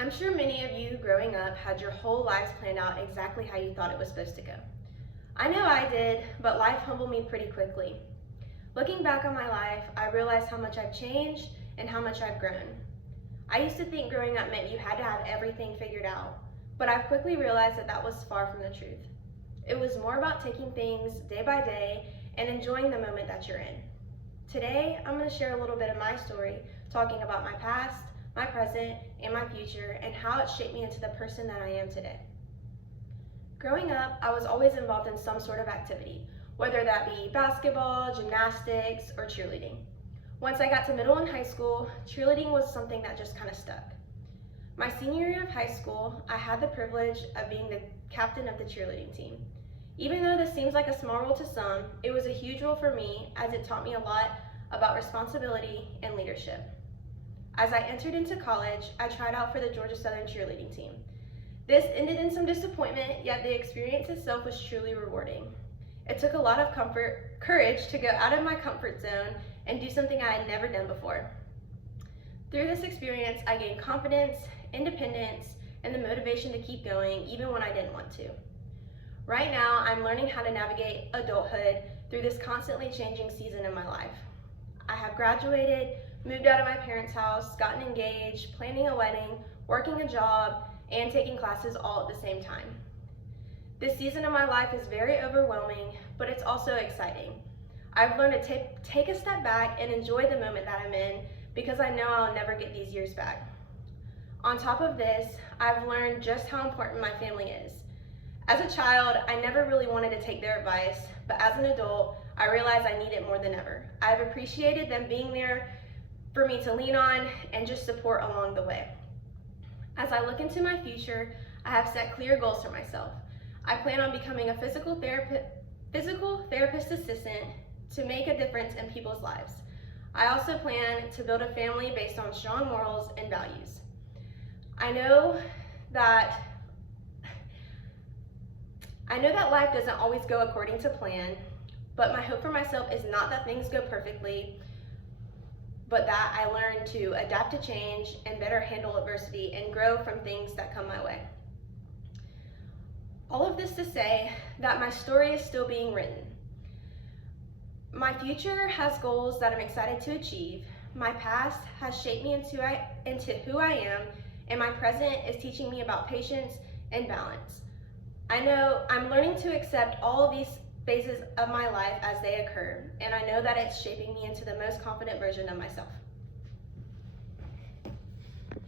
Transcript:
I'm sure many of you growing up had your whole lives planned out exactly how you thought it was supposed to go. I know I did, but life humbled me pretty quickly. Looking back on my life, I realized how much I've changed and how much I've grown. I used to think growing up meant you had to have everything figured out, but I've quickly realized that that was far from the truth. It was more about taking things day by day and enjoying the moment that you're in. Today, I'm going to share a little bit of my story, talking about my past, my present, and my future, and how it shaped me into the person that I am today. Growing up, I was always involved in some sort of activity, whether that be basketball, gymnastics, or cheerleading. Once I got to middle and high school, cheerleading was something that just kind of stuck. My senior year of high school, I had the privilege of being the captain of the cheerleading team. Even though this seems like a small role to some, it was a huge role for me as it taught me a lot about responsibility and leadership. As I entered into college, I tried out for the Georgia Southern cheerleading team. This ended in some disappointment, yet the experience itself was truly rewarding. It took a lot of courage to go out of my comfort zone and do something I had never done before. Through this experience, I gained confidence, independence, and the motivation to keep going even when I didn't want to. Right now, I'm learning how to navigate adulthood through this constantly changing season in my life. I have graduated, moved out of my parents' house, gotten engaged, planning a wedding, working a job, and taking classes all at the same time. This season of my life is very overwhelming, but it's also exciting. I've learned to take a step back and enjoy the moment that I'm in because I know I'll never get these years back. On top of this, I've learned just how important my family is. As a child, I never really wanted to take their advice, but as an adult, I realize I need it more than ever. I've appreciated them being there for me to lean on and just support along the way. As I look into my future, I have set clear goals for myself. I plan on becoming a physical therapist assistant to make a difference in people's lives. I also plan to build a family based on strong morals and values. I know that life doesn't always go according to plan, but my hope for myself is not that things go perfectly, but that I learn to adapt to change and better handle adversity and grow from things that come my way. All of this to say that my story is still being written. My future has goals that I'm excited to achieve. My past has shaped me into who I am, and my present is teaching me about patience and balance. I know I'm learning to accept all of these phases of my life as they occur, and I know that it's shaping me into the most confident version of myself.